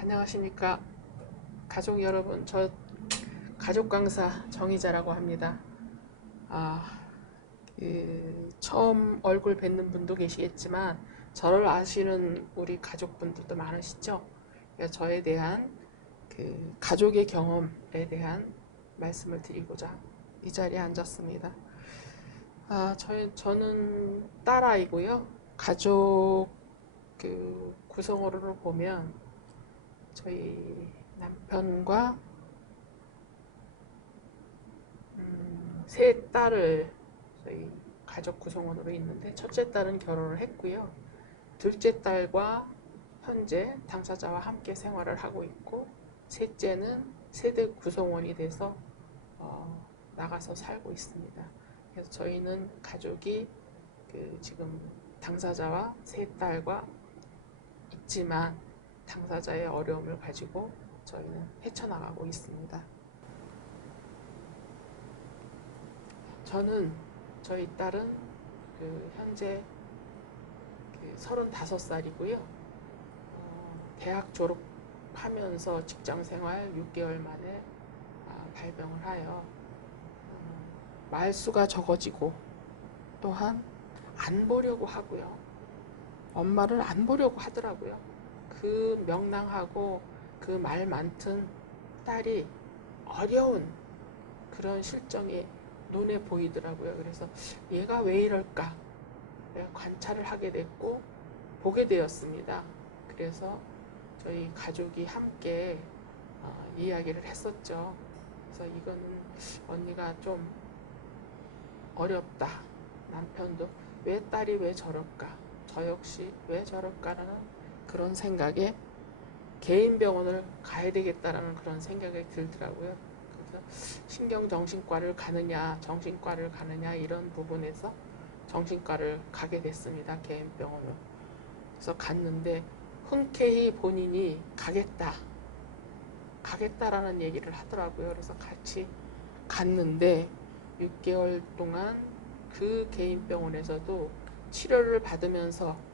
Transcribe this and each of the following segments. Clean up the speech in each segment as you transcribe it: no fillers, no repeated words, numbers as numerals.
안녕하십니까 가족 여러분. 저 가족 강사 정희자라고 합니다. 아, 처음 얼굴 뵙는 분도 계시겠지만 저를 아시는 우리 가족분들도 많으시죠. 그래서 저에 대한 가족의 경험에 대한 말씀을 드리고자 이 자리에 앉았습니다. 저는 딸아이고요. 가족 구성원으로 보면 저희 남편과 세 딸을 저희 가족 구성원으로 있는데, 첫째 딸은 결혼을 했고요. 둘째 딸과 현재 당사자와 함께 생활을 하고 있고, 셋째는 세대 구성원이 돼서 나가서 살고 있습니다. 그래서 저희는 가족이 지금 당사자와 세 딸과 있지만 당사자의 어려움을 가지고 저희는 헤쳐나가고 있습니다. 저희 딸은 현재 35살이고요. 대학 졸업하면서 직장생활 6개월 만에 발병을 하여 말수가 적어지고, 또한 안 보려고 하고요. 엄마를 안 보려고 하더라고요. 그 명랑하고 그 말 많던 딸이 어려운 그런 실정이 눈에 보이더라고요. 그래서 얘가 왜 이럴까? 내가 관찰을 하게 됐고 보게 되었습니다. 그래서 저희 가족이 함께 이야기를 했었죠. 그래서 이거는 언니가 좀 어렵다. 남편도 왜 딸이 왜 저럴까? 저 역시 왜 저럴까라는 그런 생각에 개인 병원을 가야 되겠다라는 그런 생각이 들더라고요. 그래서 신경정신과를 가느냐 정신과를 가느냐 이런 부분에서 정신과를 가게 됐습니다. 개인 병원을. 그래서 갔는데 흔쾌히 본인이 가겠다라는 얘기를 하더라고요. 그래서 같이 갔는데 6개월 동안 그 개인 병원에서도 치료를 받으면서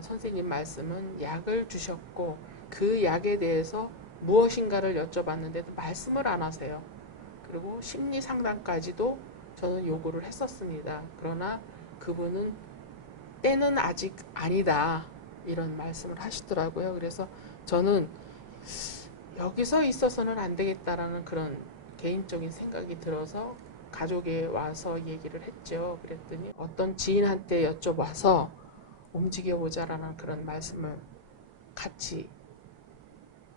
선생님 말씀은 약을 주셨고, 그 약에 대해서 무엇인가를 여쭤봤는데도 말씀을 안 하세요. 그리고 심리 상담까지도 저는 요구를 했었습니다. 그러나 그분은 때는 아직 아니다 이런 말씀을 하시더라고요. 그래서 저는 여기서 있어서는 안 되겠다라는 그런 개인적인 생각이 들어서 가족에 와서 얘기를 했죠. 그랬더니 어떤 지인한테 여쭤봐서 움직여보자라는 그런 말씀을 같이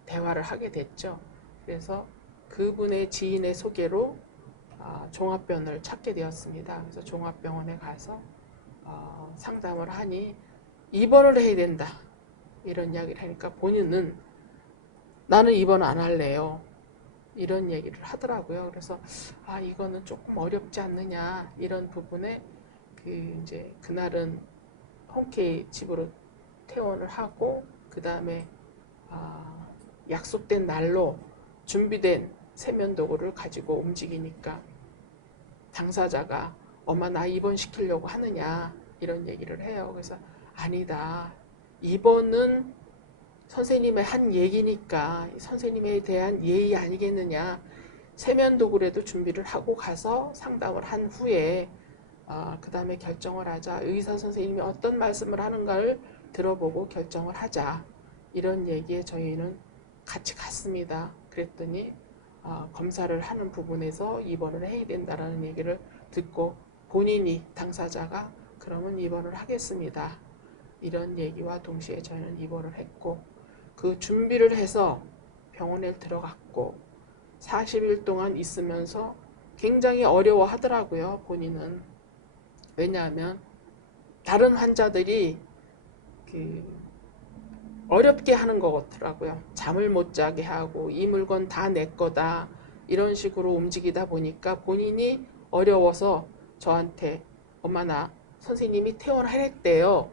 대화를 하게 됐죠. 그래서 그분의 지인의 소개로 종합병원을 찾게 되었습니다. 그래서 종합병원에 가서 상담을 하니 입원을 해야 된다 이런 이야기를 하니까 본인은 나는 입원 안 할래요 이런 얘기를 하더라고요. 그래서 이거는 조금 어렵지 않느냐 이런 부분에 이제 그날은 흔쾌히 집으로 퇴원을 하고, 그 다음에 약속된 날로 준비된 세면 도구를 가지고 움직이니까 당사자가 엄마 나 입원시키려고 하느냐 이런 얘기를 해요. 그래서 아니다, 입원은 선생님의 한 얘기니까 선생님에 대한 예의 아니겠느냐, 세면 도구라도 준비를 하고 가서 상담을 한 후에 그 다음에 결정을 하자. 의사 선생님이 어떤 말씀을 하는가를 들어보고 결정을 하자. 이런 얘기에 저희는 같이 갔습니다. 그랬더니 검사를 하는 부분에서 입원을 해야 된다라는 얘기를 듣고 본인이 당사자가 그러면 입원을 하겠습니다. 이런 얘기와 동시에 저희는 입원을 했고, 그 준비를 해서 병원에 들어갔고 40일 동안 있으면서 굉장히 어려워하더라고요. 본인은. 왜냐하면 다른 환자들이 어렵게 하는 것 같더라고요. 잠을 못 자게 하고 이 물건 다 내 거다 이런 식으로 움직이다 보니까 본인이 어려워서 저한테 엄마 나 선생님이 퇴원하랬대요.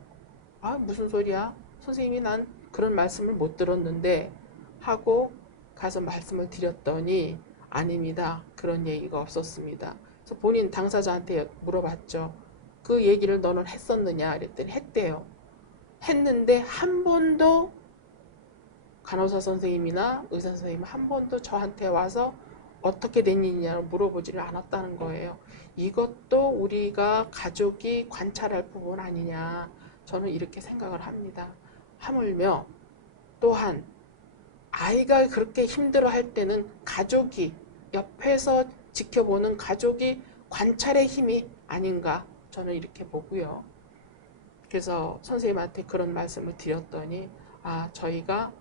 무슨 소리야? 선생님이 난 그런 말씀을 못 들었는데 하고 가서 말씀을 드렸더니 아닙니다. 그런 얘기가 없었습니다. 그래서 본인 당사자한테 물어봤죠. 그 얘기를 너는 했었느냐 그랬더니 했대요. 했는데 한 번도 간호사 선생님이나 의사 선생님 한 번도 저한테 와서 어떻게 된 일이냐고 물어보지를 않았다는 거예요. 이것도 우리가 가족이 관찰할 부분 아니냐, 저는 이렇게 생각을 합니다. 하물며 또한 아이가 그렇게 힘들어할 때는 가족이, 옆에서 지켜보는 가족이 관찰의 힘이 아닌가, 저는 이렇게 보고요. 그래서 선생님한테 그런 말씀을 드렸더니 저희가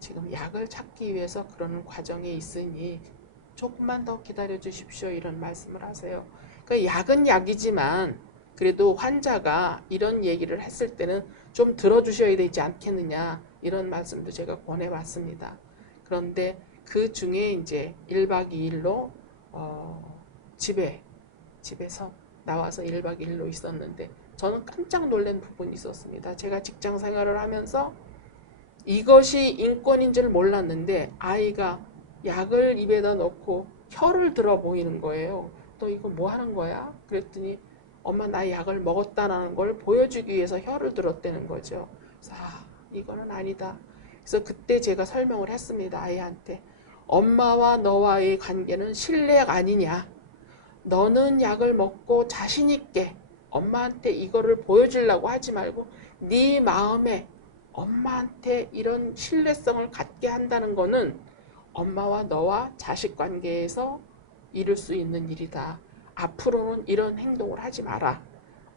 지금 약을 찾기 위해서 그런 과정에 있으니 조금만 더 기다려 주십시오, 이런 말씀을 하세요. 그러니까 약은 약이지만 그래도 환자가 이런 얘기를 했을 때는 좀 들어주셔야 되지 않겠느냐, 이런 말씀도 제가 권해봤습니다. 그런데 그 중에 이제 1박 2일로 집에서 나와서 1박 2일로 있었는데 저는 깜짝 놀란 부분이 있었습니다. 제가 직장 생활을 하면서 이것이 인권인 줄 몰랐는데 아이가 약을 입에다 넣고 혀를 들어 보이는 거예요. 너 이거 뭐 하는 거야? 그랬더니 엄마 나 약을 먹었다라는 걸 보여주기 위해서 혀를 들었다는 거죠. 그래서 이거는 아니다. 그래서 그때 제가 설명을 했습니다. 아이한테. 엄마와 너와의 관계는 신뢰가 아니냐. 너는 약을 먹고 자신 있게 엄마한테 이거를 보여주려고 하지 말고 네 마음에 엄마한테 이런 신뢰성을 갖게 한다는 거는 엄마와 너와 자식 관계에서 이룰 수 있는 일이다. 앞으로는 이런 행동을 하지 마라.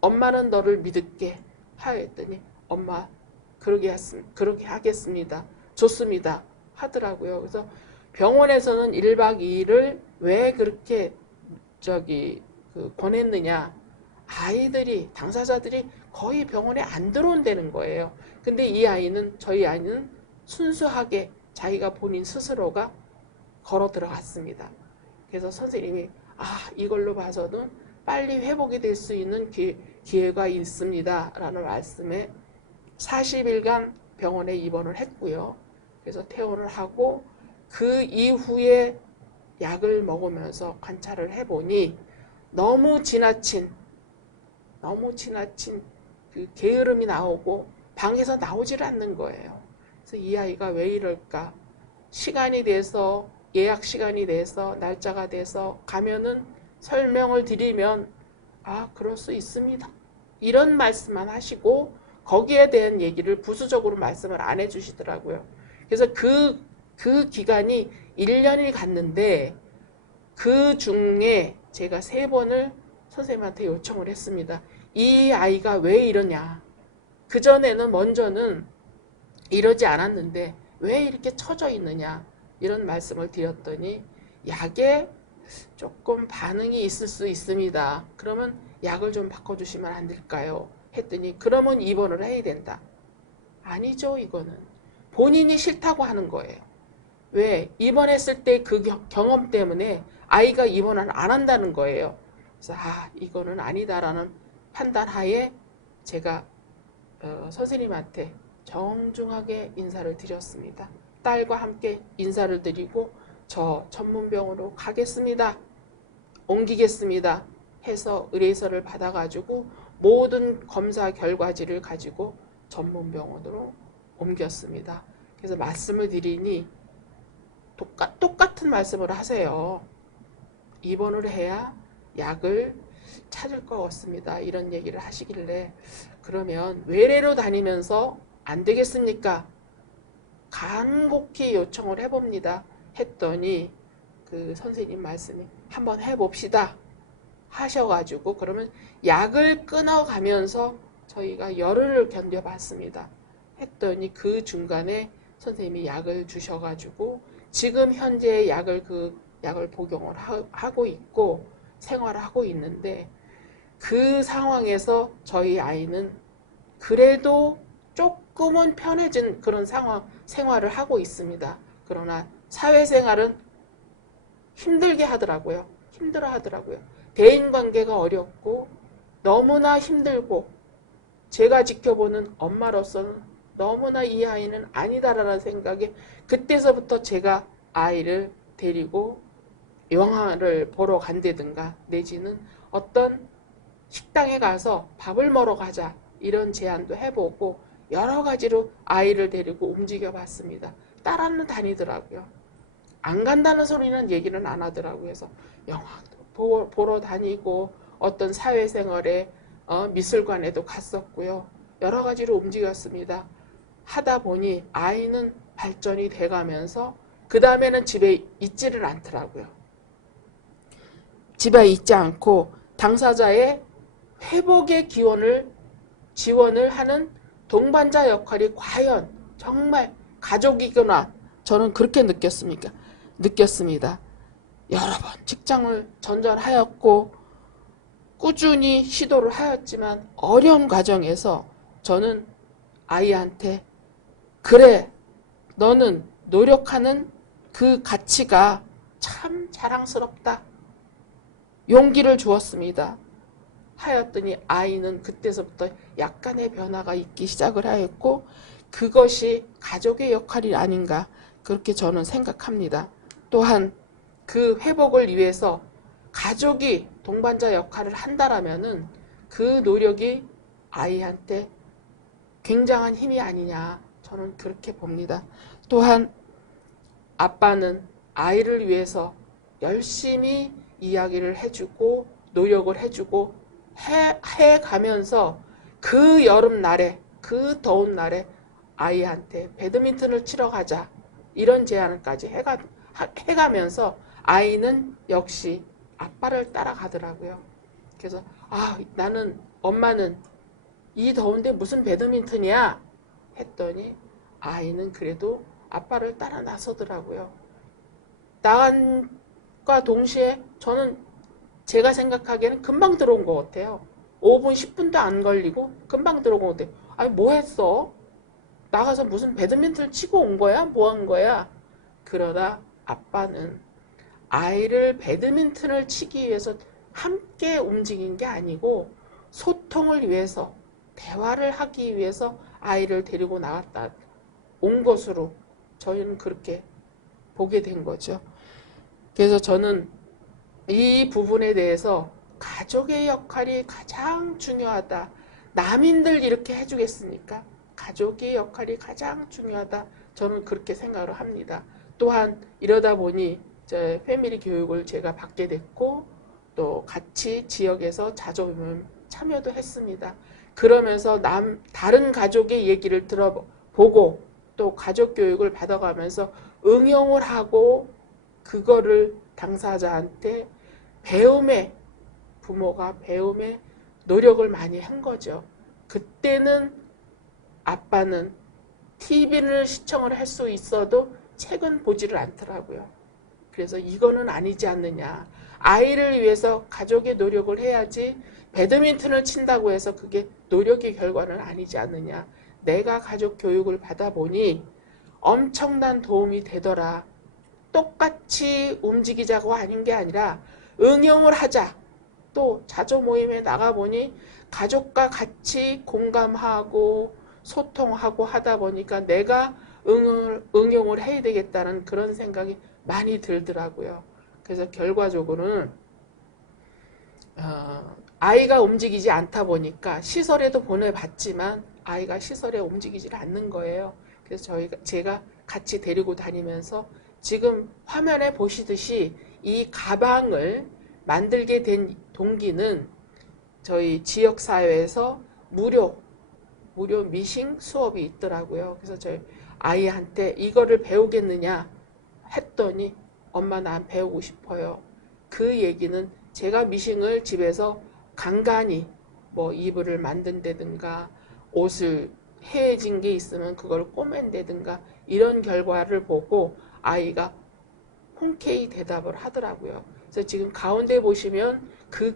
엄마는 너를 믿을게 하였더니 엄마 그러게 하겠습니다. 좋습니다. 하더라고요. 그래서 병원에서는 1박 2일을 왜 그렇게 권했느냐. 아이들이, 당사자들이 거의 병원에 안 들어온다는 거예요. 근데 저희 아이는 순수하게 자기가 본인 스스로가 걸어 들어갔습니다. 그래서 선생님이 이걸로 봐서는 빨리 회복이 될 수 있는 기회가 있습니다. 라는 말씀에 40일간 병원에 입원을 했고요. 그래서 퇴원을 하고 그 이후에 약을 먹으면서 관찰을 해보니 너무 지나친 그 게으름이 나오고 방에서 나오질 않는 거예요. 그래서 이 아이가 왜 이럴까? 시간이 돼서, 예약 시간이 돼서, 날짜가 돼서 가면은 설명을 드리면 그럴 수 있습니다. 이런 말씀만 하시고 거기에 대한 얘기를 부수적으로 말씀을 안 해주시더라고요. 그래서 그 기간이 1년이 갔는데 그 중에 제가 3번을 선생님한테 요청을 했습니다. 이 아이가 왜 이러냐. 그전에는 먼저는 이러지 않았는데 왜 이렇게 처져 있느냐. 이런 말씀을 드렸더니 약에 조금 반응이 있을 수 있습니다. 그러면 약을 좀 바꿔주시면 안 될까요? 했더니 그러면 입원을 해야 된다. 아니죠, 이거는. 본인이 싫다고 하는 거예요. 왜? 입원했을 때 그 경험 때문에 아이가 입원을 안 한다는 거예요. 그래서 이거는 아니다라는 판단하에 제가 선생님한테 정중하게 인사를 드렸습니다. 딸과 함께 인사를 드리고 저 전문병원으로 가겠습니다. 옮기겠습니다. 해서 의뢰서를 받아가지고 모든 검사 결과지를 가지고 전문병원으로 옮겼습니다. 그래서 말씀을 드리니 똑같은 말씀을 하세요. 입원을 해야 약을 찾을 것 같습니다. 이런 얘기를 하시길래 그러면 외래로 다니면서 안 되겠습니까? 간곡히 요청을 해봅니다. 했더니 그 선생님 말씀이 한번 해봅시다 하셔가지고 그러면 약을 끊어가면서 저희가 열흘을 견뎌봤습니다. 했더니 그 중간에 선생님이 약을 주셔가지고 지금 현재 약을 복용을 하고 있고 생활을 하고 있는데 그 상황에서 저희 아이는 그래도 조금은 편해진 그런 생활을 하고 있습니다. 그러나 사회생활은 힘들게 하더라고요. 힘들어 하더라고요. 대인관계가 어렵고 너무나 힘들고 제가 지켜보는 엄마로서는 너무나 이 아이는 아니다라는 생각에 그때서부터 제가 아이를 데리고 영화를 보러 간다든가 내지는 어떤 식당에 가서 밥을 먹으러 가자 이런 제안도 해보고 여러 가지로 아이를 데리고 움직여 봤습니다. 따라는 다니더라고요. 안 간다는 소리는 얘기는 안 하더라고요. 그래서 영화도 보러 다니고 어떤 사회생활에 미술관에도 갔었고요. 여러 가지로 움직였습니다. 하다 보니 아이는 발전이 돼가면서 그 다음에는 집에 있지를 않더라고요. 집에 있지 않고 당사자의 회복의 지원을 하는 동반자 역할이 과연 정말 가족이구나, 저는 그렇게 느꼈습니다. 여러 번 직장을 전전하였고 꾸준히 시도를 하였지만 어려운 과정에서 저는 아이한테 그래, 너는 노력하는 그 가치가 참 자랑스럽다, 용기를 주었습니다. 하였더니 아이는 그때서부터 약간의 변화가 있기 시작을 하였고 그것이 가족의 역할이 아닌가, 그렇게 저는 생각합니다. 또한 그 회복을 위해서 가족이 동반자 역할을 한다라면은 그 노력이 아이한테 굉장한 힘이 아니냐, 저는 그렇게 봅니다. 또한 아빠는 아이를 위해서 열심히 이야기를 해주고 노력을 해주고 해가면서 그 여름날에, 그 더운 날에 아이한테 배드민턴을 치러 가자, 이런 제안까지 해가면서 아이는 역시 아빠를 따라가더라고요. 그래서 나는, 엄마는 이 더운데 무슨 배드민턴이야 했더니 아이는 그래도 아빠를 따라 나서더라고요. 나간과 동시에 저는 제가 생각하기에는 금방 들어온 것 같아요. 5분, 10분도 안 걸리고 금방 들어온 것 같아요. 아니, 뭐 했어? 나가서 무슨 배드민턴을 치고 온 거야? 뭐 한 거야? 그러다 아빠는 아이를 배드민턴을 치기 위해서 함께 움직인 게 아니고 소통을 위해서, 대화를 하기 위해서 아이를 데리고 온 것으로 저희는 그렇게 보게 된 거죠. 그래서 저는 이 부분에 대해서 가족의 역할이 가장 중요하다. 남인들 이렇게 해주겠습니까? 가족의 역할이 가장 중요하다. 저는 그렇게 생각을 합니다. 또한 이러다 보니 패밀리 교육을 제가 받게 됐고 또 같이 지역에서 자조모임 참여도 했습니다. 그러면서 다른 가족의 얘기를 들어보고 또 가족 교육을 받아가면서 응용을 하고 그거를 당사자한테 부모가 배움에 노력을 많이 한 거죠. 그때는 아빠는 TV를 시청을 할 수 있어도 책은 보지를 않더라고요. 그래서 이거는 아니지 않느냐. 아이를 위해서 가족의 노력을 해야지 배드민턴을 친다고 해서 그게 노력의 결과는 아니지 않느냐. 내가 가족 교육을 받아보니 엄청난 도움이 되더라. 똑같이 움직이자고 하는 게 아니라 응용을 하자. 또 자조 모임에 나가보니 가족과 같이 공감하고 소통하고 하다 보니까 내가 응용을 해야 되겠다는 그런 생각이 많이 들더라고요. 그래서 결과적으로는 아이가 움직이지 않다 보니까 시설에도 보내봤지만 아이가 시설에 움직이질 않는 거예요. 그래서 제가 같이 데리고 다니면서 지금 화면에 보시듯이 이 가방을 만들게 된 동기는 저희 지역사회에서 무료 미싱 수업이 있더라고요. 그래서 저희 아이한테 이거를 배우겠느냐 했더니 엄마 난 배우고 싶어요. 그 얘기는 제가 미싱을 집에서 간간히 뭐 이불을 만든다든가 옷을 헤어진 게 있으면 그걸 꼬맨다든가 이런 결과를 보고 아이가 흔쾌히 대답을 하더라고요. 그래서 지금 가운데 보시면 그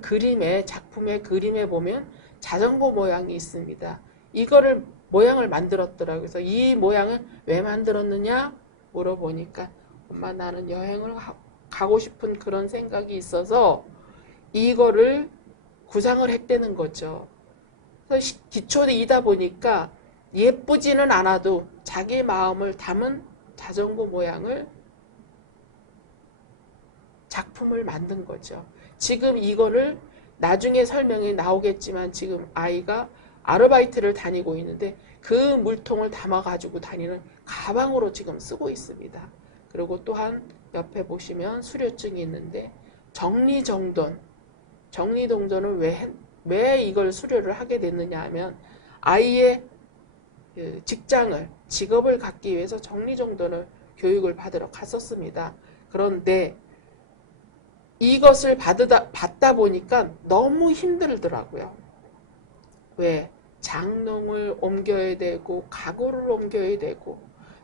작품의 그림에 보면 자전거 모양이 있습니다. 이거를 모양을 만들었더라고요. 그래서 이 모양을 왜 만들었느냐 물어보니까 엄마 나는 여행을 가고 싶은 그런 생각이 있어서 이거를 구상을 했다는 거죠. 그래서 기초이다 보니까 예쁘지는 않아도 자기 마음을 담은 자전거 모양을 작품을 만든 거죠. 지금 이거를 나중에 설명이 나오겠지만 지금 아이가 아르바이트를 다니고 있는데 그 물통을 담아가지고 다니는 가방으로 지금 쓰고 있습니다. 그리고 또한 옆에 보시면 수료증이 있는데 정리정돈. 정리정돈을 왜 이걸 수료를 하게 됐느냐 하면 아이의 직업을 갖기 위해서 정리정돈을 교육을 받으러 갔었습니다. 그런데 이것을 받다 보니까 너무 힘들더라고요. 왜? 장롱을 옮겨야 되고 가구를 옮겨야 되고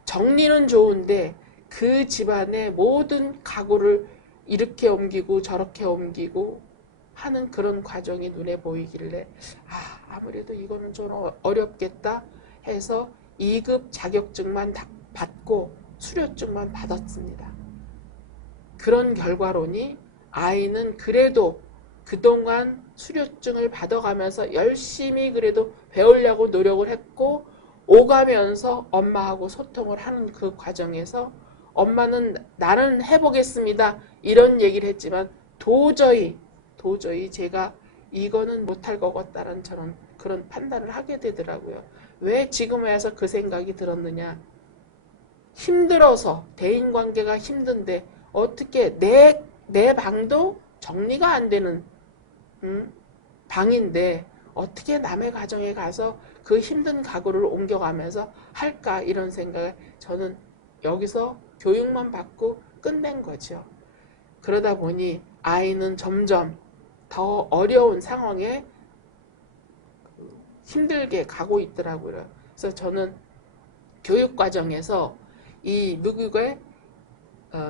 정리는 좋은데 그 집안의 모든 가구를 이렇게 옮기고 저렇게 옮기고 하는 그런 과정이 눈에 보이길래 아무래도 이거는 좀 어렵겠다 해서 2급 자격증만 받고 수료증만 받았습니다. 그런 결과로니 아이는 그래도 그동안 수료증을 받아가면서 열심히 그래도 배우려고 노력을 했고 오가면서 엄마하고 소통을 하는 그 과정에서 엄마는 나는 해보겠습니다 이런 얘기를 했지만 도저히 제가 이거는 못할 것 같다는 저는 그런 판단을 하게 되더라고요. 왜 지금 와서 그 생각이 들었느냐. 힘들어서 대인관계가 힘든데 어떻게 내 방도 정리가 안 되는 방인데 어떻게 남의 가정에 가서 그 힘든 가구를 옮겨가면서 할까 이런 생각에 저는 여기서 교육만 받고 끝낸 거죠. 그러다 보니 아이는 점점 더 어려운 상황에 힘들게 가고 있더라고요. 그래서 저는 교육 과정에서 이 미국의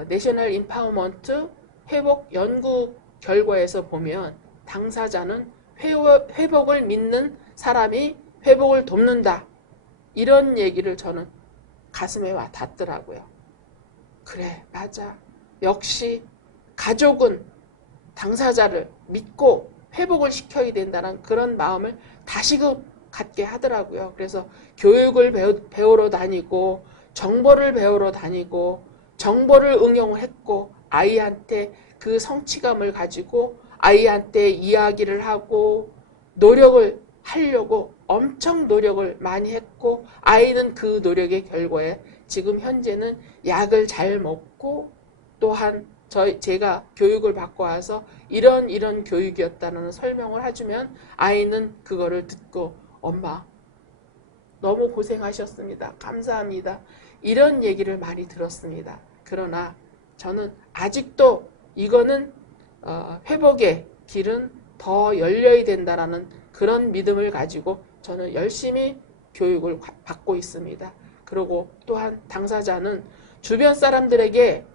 내셔널 임파워먼트 회복 연구 결과에서 보면 당사자는 회복을 믿는 사람이 회복을 돕는다. 이런 얘기를 저는 가슴에 와 닿더라고요. 그래, 맞아. 역시 가족은 당사자를 믿고 회복을 시켜야 된다는 그런 마음을 다시금 갖게 하더라고요. 그래서 교육을 배우러 다니고 정보를 배우러 다니고 정보를 응용을 했고 아이한테 그 성취감을 가지고 아이한테 이야기를 하고 노력을 하려고 엄청 노력을 많이 했고 아이는 그 노력의 결과에 지금 현재는 약을 잘 먹고 또한 제가 교육을 받고 와서 이런 교육이었다는 설명을 해주면 아이는 그거를 듣고 엄마 너무 고생하셨습니다. 감사합니다. 이런 얘기를 많이 들었습니다. 그러나 저는 아직도 이거는 회복의 길은 더 열려야 된다라는 그런 믿음을 가지고 저는 열심히 교육을 받고 있습니다. 그리고 또한 당사자는 주변 사람들에게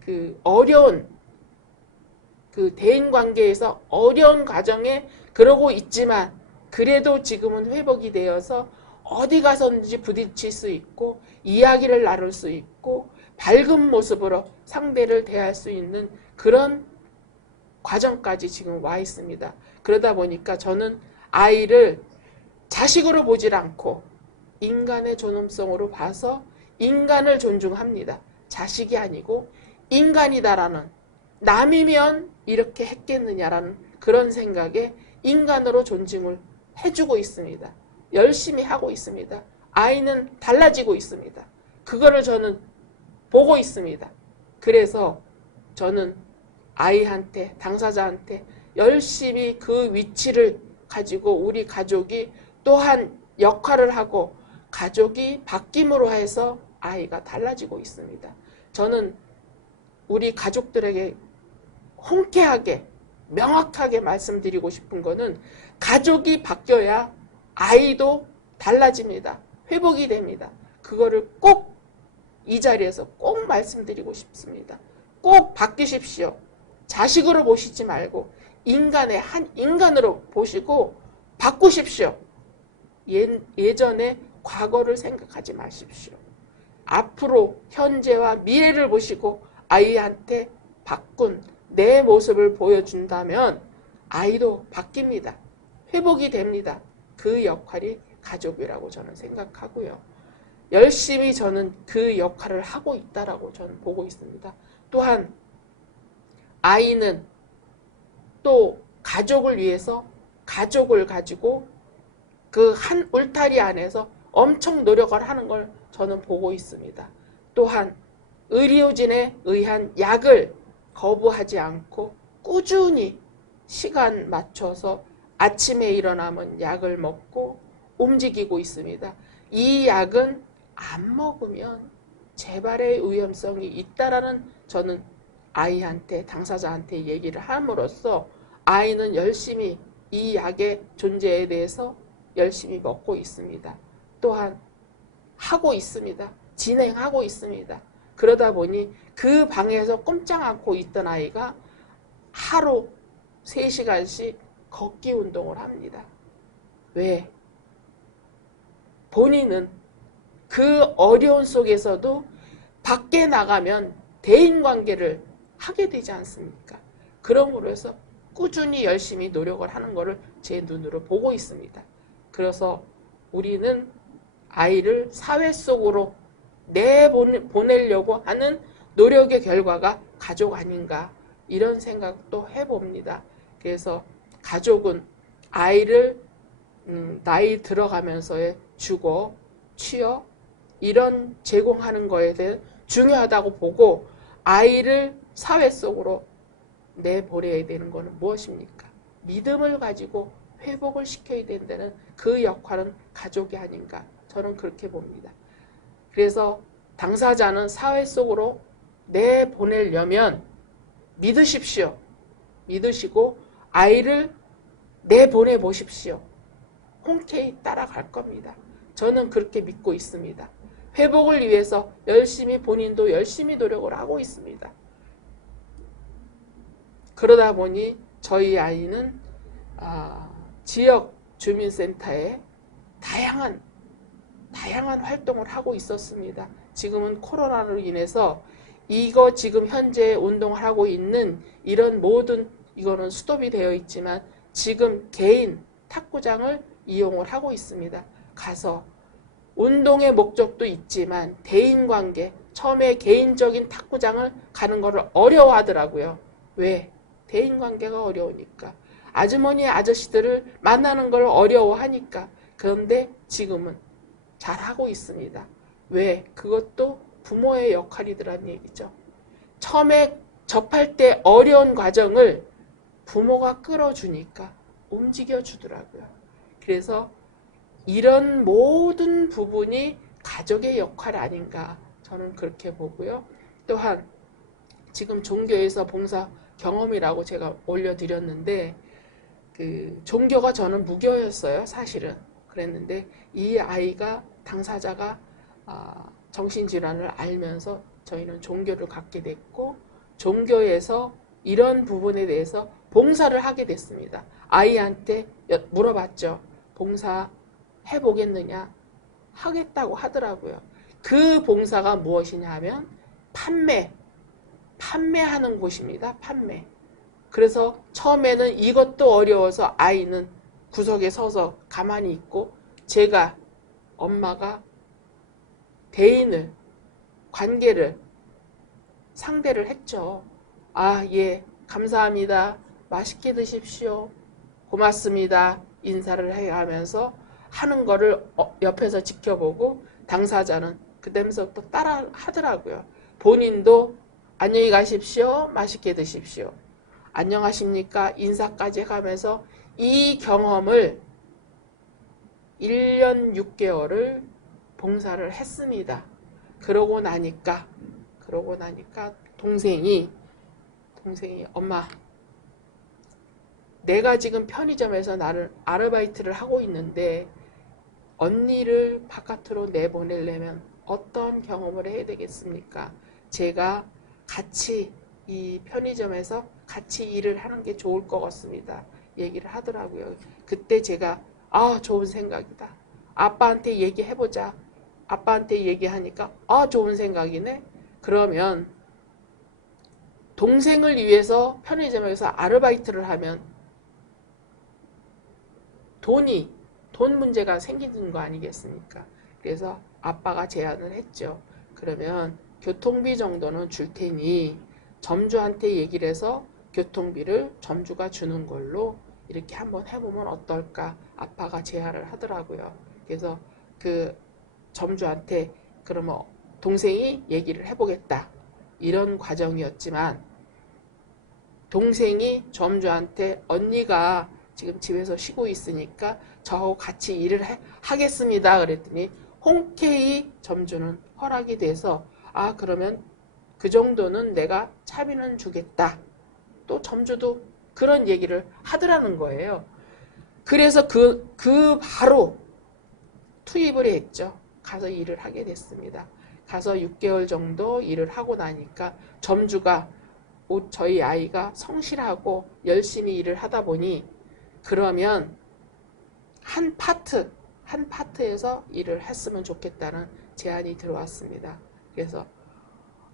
그 어려운 그 대인관계에서 어려운 과정에 그러고 있지만 그래도 지금은 회복이 되어서 어디 가서든지 부딪힐 수 있고 이야기를 나눌 수 있고 밝은 모습으로 상대를 대할 수 있는 그런 과정까지 지금 와 있습니다. 그러다 보니까 저는 아이를 자식으로 보질 않고 인간의 존엄성으로 봐서 인간을 존중합니다. 자식이 아니고 인간이다라는 남이면 이렇게 했겠느냐라는 그런 생각에 인간으로 존중을 해주고 있습니다. 열심히 하고 있습니다. 아이는 달라지고 있습니다. 그거를 저는 보고 있습니다. 그래서 저는 아이한테 당사자한테 열심히 그 위치를 가지고 우리 가족이 또한 역할을 하고 가족이 바뀜으로 해서 아이가 달라지고 있습니다. 저는 우리 가족들에게 홍쾌하게 명확하게 말씀드리고 싶은 거는 가족이 바뀌어야 아이도 달라집니다. 회복이 됩니다. 그거를 꼭 이 자리에서 꼭 말씀드리고 싶습니다. 꼭 바뀌십시오. 자식으로 보시지 말고 인간의 한 인간으로 보시고 바꾸십시오. 예전에 과거를 생각하지 마십시오. 앞으로 현재와 미래를 보시고 아이한테 바꾼 내 모습을 보여준다면 아이도 바뀝니다. 회복이 됩니다. 그 역할이 가족이라고 저는 생각하고요. 열심히 저는 그 역할을 하고 있다라고 저는 보고 있습니다. 또한 아이는 또 가족을 위해서 가족을 가지고 그 한 울타리 안에서 엄청 노력을 하는 걸 저는 보고 있습니다. 또한 의료진에 의한 약을 거부하지 않고 꾸준히 시간 맞춰서 아침에 일어나면 약을 먹고 움직이고 있습니다. 이 약은 안 먹으면 재발의 위험성이 있다라는 저는 아이한테, 당사자한테 얘기를 함으로써 아이는 열심히 이 약의 존재에 대해서 열심히 먹고 있습니다. 또한 하고 있습니다. 진행하고 있습니다. 그러다 보니 그 방에서 꼼짝 않고 있던 아이가 하루 3시간씩 걷기 운동을 합니다. 왜? 본인은 그 어려운 속에서도 밖에 나가면 대인관계를 하게 되지 않습니까? 그러므로 해서 꾸준히 열심히 노력을 하는 것을 제 눈으로 보고 있습니다. 그래서 우리는 아이를 사회 속으로 내보내려고 하는 노력의 결과가 가족 아닌가 이런 생각도 해봅니다. 그래서 가족은 아이를 나이 들어가면서의 주거, 취업 이런 제공하는 거에 대해 중요하다고 보고 아이를 사회 속으로 내보내야 되는 것은 무엇입니까? 믿음을 가지고 회복을 시켜야 된다는 그 역할은 가족이 아닌가 저는 그렇게 봅니다. 그래서 당사자는 사회 속으로 내보내려면 믿으십시오. 믿으시고 아이를 내보내 보십시오. 흔쾌히 따라갈 겁니다. 저는 그렇게 믿고 있습니다. 회복을 위해서 열심히 본인도 열심히 노력을 하고 있습니다. 그러다 보니 저희 아이는 지역 주민센터에 다양한 활동을 하고 있었습니다. 지금은 코로나로 인해서 이거 지금 현재 운동을 하고 있는 이런 모든 이거는 스톱이 되어 있지만 지금 개인 탁구장을 이용을 하고 있습니다. 가서 운동의 목적도 있지만 대인관계 처음에 개인적인 탁구장을 가는 것을 어려워하더라고요. 왜? 대인관계가 어려우니까. 아주머니 아저씨들을 만나는 걸 어려워하니까. 그런데 지금은 잘하고 있습니다. 왜? 그것도 부모의 역할이더란 얘기죠. 처음에 접할 때 어려운 과정을 부모가 끌어주니까 움직여주더라고요. 그래서 이런 모든 부분이 가족의 역할 아닌가 저는 그렇게 보고요. 또한 지금 종교에서 봉사 경험이라고 제가 올려드렸는데 그 종교가 저는 무교였어요. 사실은. 그랬는데 이 아이가 당사자가 정신질환을 알면서 저희는 종교를 갖게 됐고 종교에서 이런 부분에 대해서 봉사를 하게 됐습니다. 아이한테 물어봤죠. 봉사 해보겠느냐? 하겠다고 하더라고요. 그 봉사가 무엇이냐 하면 판매하는 곳입니다. 판매. 그래서 처음에는 이것도 어려워서 아이는 구석에 서서 가만히 있고 제가 엄마가 대인을 관계를 상대를 했죠. 예, 감사합니다. 맛있게 드십시오. 고맙습니다. 인사를 해야 하면서 하는 거를 옆에서 지켜보고 당사자는 그때부터 따라 하더라고요. 본인도 안녕히 가십시오. 맛있게 드십시오. 안녕하십니까? 인사까지 가면서 이 경험을 1년 6개월을 봉사를 했습니다. 그러고 나니까 동생이 엄마 내가 지금 편의점에서 나를 아르바이트를 하고 있는데 언니를 바깥으로 내보내려면 어떤 경험을 해야 되겠습니까? 제가 같이 이 편의점에서 같이 일을 하는 게 좋을 것 같습니다. 얘기를 하더라고요. 그때 제가 좋은 생각이다. 아빠한테 얘기해보자. 아빠한테 얘기하니까 좋은 생각이네. 그러면 동생을 위해서 편의점에서 아르바이트를 하면 돈 문제가 생기는 거 아니겠습니까? 그래서 아빠가 제안을 했죠. 그러면 교통비 정도는 줄 테니 점주한테 얘기를 해서 교통비를 점주가 주는 걸로 이렇게 한번 해보면 어떨까 아빠가 제안을 하더라고요. 그래서 그 점주한테 그러면 동생이 얘기를 해보겠다 이런 과정이었지만 동생이 점주한테 언니가 지금 집에서 쉬고 있으니까 저하고 같이 일을 하겠습니다 그랬더니 흔쾌히 점주는 허락이 돼서 아 그러면 그 정도는 내가 차비는 주겠다. 또 점주도 그런 얘기를 하더라는 거예요. 그래서 그 바로 투입을 했죠. 가서 일을 하게 됐습니다. 가서 6개월 정도 일을 하고 나니까 점주가 저희 아이가 성실하고 열심히 일을 하다 보니 그러면 한 파트에서 일을 했으면 좋겠다는 제안이 들어왔습니다. 그래서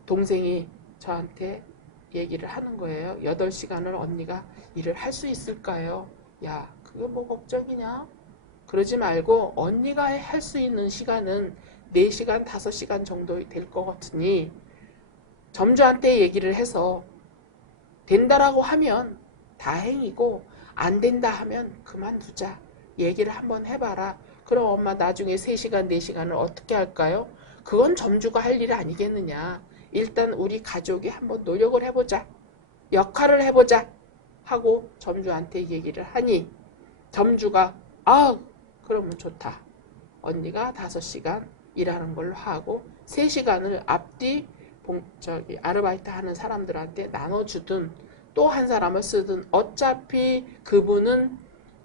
동생이 저한테 얘기를 하는 거예요. 8시간을 언니가 일을 할 수 있을까요? 야, 그게 뭐 걱정이냐? 그러지 말고 언니가 할 수 있는 시간은 4시간, 5시간 정도 될 것 같으니 점주한테 얘기를 해서 된다라고 하면 다행이고 안 된다 하면 그만두자. 얘기를 한번 해봐라. 그럼 엄마 나중에 3시간, 4시간을 어떻게 할까요? 그건 점주가 할 일 아니겠느냐. 일단 우리 가족이 한번 노력을 해보자. 역할을 해보자. 하고 점주한테 얘기를 하니 점주가 아 그러면 좋다. 언니가 5시간 일하는 걸로 하고 3시간을 앞뒤 아르바이트 하는 사람들한테 나눠주든 또 한 사람을 쓰든 어차피 그분은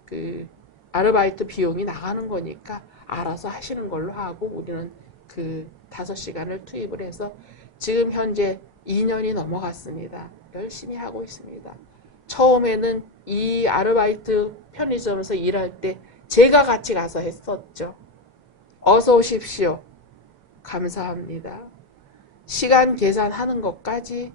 그 아르바이트 비용이 나가는 거니까 알아서 하시는 걸로 하고 우리는 그 5시간을 투입을 해서 지금 현재 2년이 넘어갔습니다. 열심히 하고 있습니다. 처음에는 이 아르바이트 편의점에서 일할 때 제가 같이 가서 했었죠. 어서 오십시오. 감사합니다. 시간 계산하는 것까지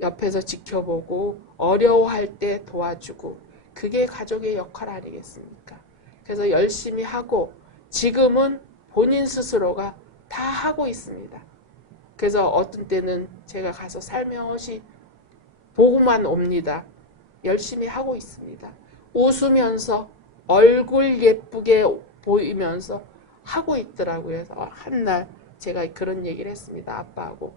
옆에서 지켜보고 어려워할 때 도와주고 그게 가족의 역할 아니겠습니까? 그래서 열심히 하고 지금은 본인 스스로가 다 하고 있습니다. 그래서 어떤 때는 제가 가서 살며시 보고만 옵니다. 열심히 하고 있습니다. 웃으면서 얼굴 예쁘게 보이면서 하고 있더라고요. 그래서 한날 제가 그런 얘기를 했습니다. 아빠하고.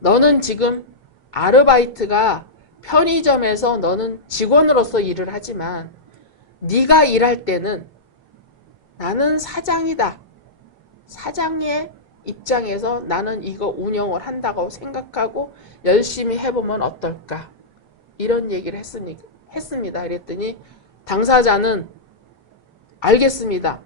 너는 지금 아르바이트가 편의점에서 너는 직원으로서 일을 하지만 네가 일할 때는 나는 사장이다. 사장의 입장에서 나는 이거 운영을 한다고 생각하고 열심히 해보면 어떨까? 이런 얘기를 했습니다. 그랬더니 당사자는 알겠습니다.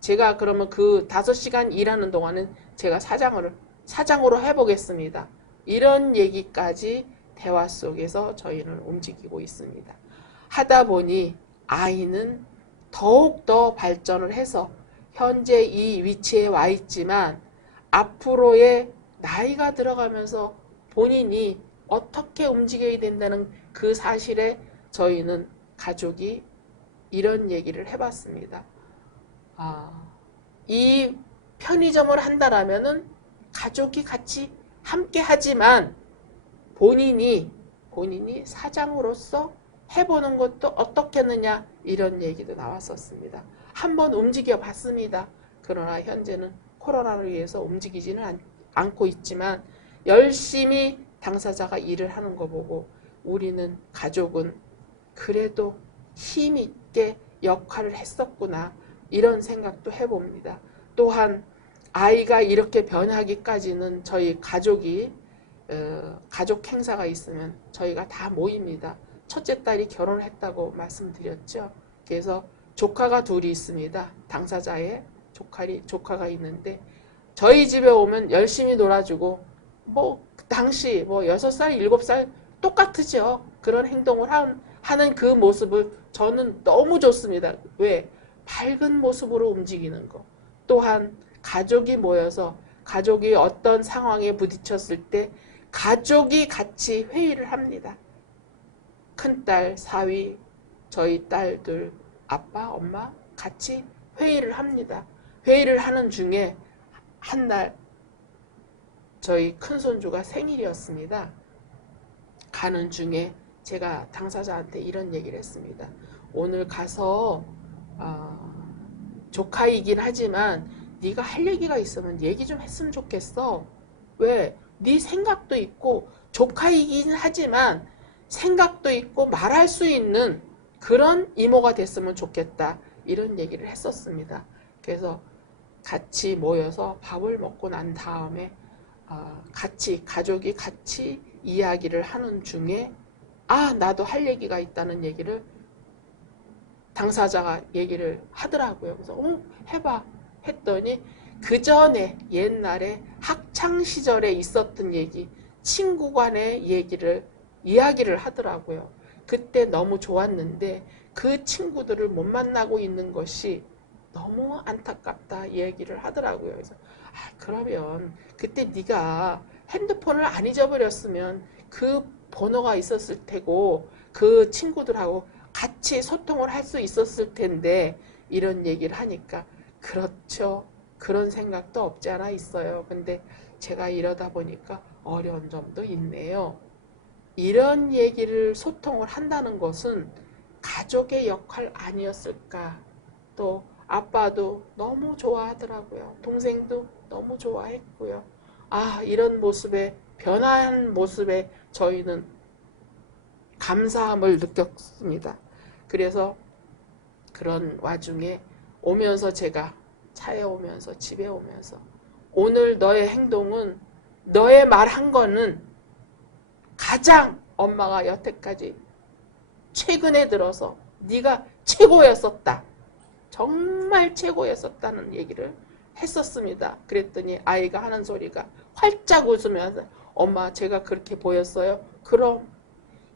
제가 그러면 그 5시간 일하는 동안은 제가 사장으로 해보겠습니다. 이런 얘기까지 대화 속에서 저희는 움직이고 있습니다. 하다 보니 아이는 더욱더 발전을 해서 현재 이 위치에 와 있지만 앞으로의 나이가 들어가면서 본인이 어떻게 움직여야 된다는 그 사실에 저희는 가족이 이런 얘기를 해봤습니다. 이 편의점을 한다라면은 가족이 같이 함께 하지만 본인이 사장으로서 해보는 것도 어떻겠느냐 이런 얘기도 나왔었습니다. 한번 움직여 봤습니다. 그러나 현재는 코로나를 위해서 움직이지는 않고 있지만 열심히 당사자가 일을 하는 거 보고 우리는 가족은 그래도 힘있게 역할을 했었구나 이런 생각도 해봅니다. 또한 아이가 이렇게 변하기까지는 저희 가족이 가족 행사가 있으면 저희가 다 모입니다. 첫째 딸이 결혼했다고 말씀드렸죠. 그래서 조카가 둘이 있습니다. 당사자의 조카가 있는데 저희 집에 오면 열심히 놀아주고 당시 6살, 7살 똑같으죠. 그런 행동을 하는 그 모습을 저는 너무 좋습니다. 왜? 밝은 모습으로 움직이는 거. 또한 가족이 모여서 가족이 어떤 상황에 부딪혔을 때 가족이 같이 회의를 합니다. 큰딸, 사위, 저희 딸들, 아빠, 엄마 같이 회의를 합니다. 회의를 하는 중에 한날 저희 큰손주가 생일이었습니다. 가는 중에 제가 당사자한테 이런 얘기를 했습니다. 오늘 가서 조카이긴 하지만 네가 할 얘기가 있으면 얘기 좀 했으면 좋겠어. 왜? 네 생각도 있고 조카이긴 하지만 생각도 있고 말할 수 있는 그런 이모가 됐으면 좋겠다. 이런 얘기를 했었습니다. 그래서 같이 모여서 밥을 먹고 난 다음에 가족이 같이 이야기를 하는 중에 나도 할 얘기가 있다는 얘기를 당사자가 얘기를 하더라고요. 그래서 해봐 했더니 그 전에 옛날에 학창 시절에 있었던 얘기, 친구 간의 이야기를 하더라고요. 그때 너무 좋았는데 그 친구들을 못 만나고 있는 것이 너무 안타깝다 얘기를 하더라고요. 그래서 그러면 그때 네가 핸드폰을 안 잊어버렸으면 그 번호가 있었을 테고 그 친구들하고 같이 소통을 할 수 있었을 텐데 이런 얘기를 하니까 그렇죠. 그런 생각도 없지 않아 있어요. 근데 제가 이러다 보니까 어려운 점도 있네요. 이런 얘기를 소통을 한다는 것은 가족의 역할 아니었을까. 또 아빠도 너무 좋아하더라고요. 동생도 너무 좋아했고요. 이런 모습에 변화한 모습에 저희는 감사함을 느꼈습니다. 그래서 그런 와중에 오면서 제가 차에 오면서 집에 오면서 오늘 너의 행동은 너의 말한 거는 가장 엄마가 여태까지 최근에 들어서 네가 최고였었다. 정말 최고였었다는 얘기를 했었습니다. 그랬더니 아이가 하는 소리가 활짝 웃으면서 엄마 제가 그렇게 보였어요? 그럼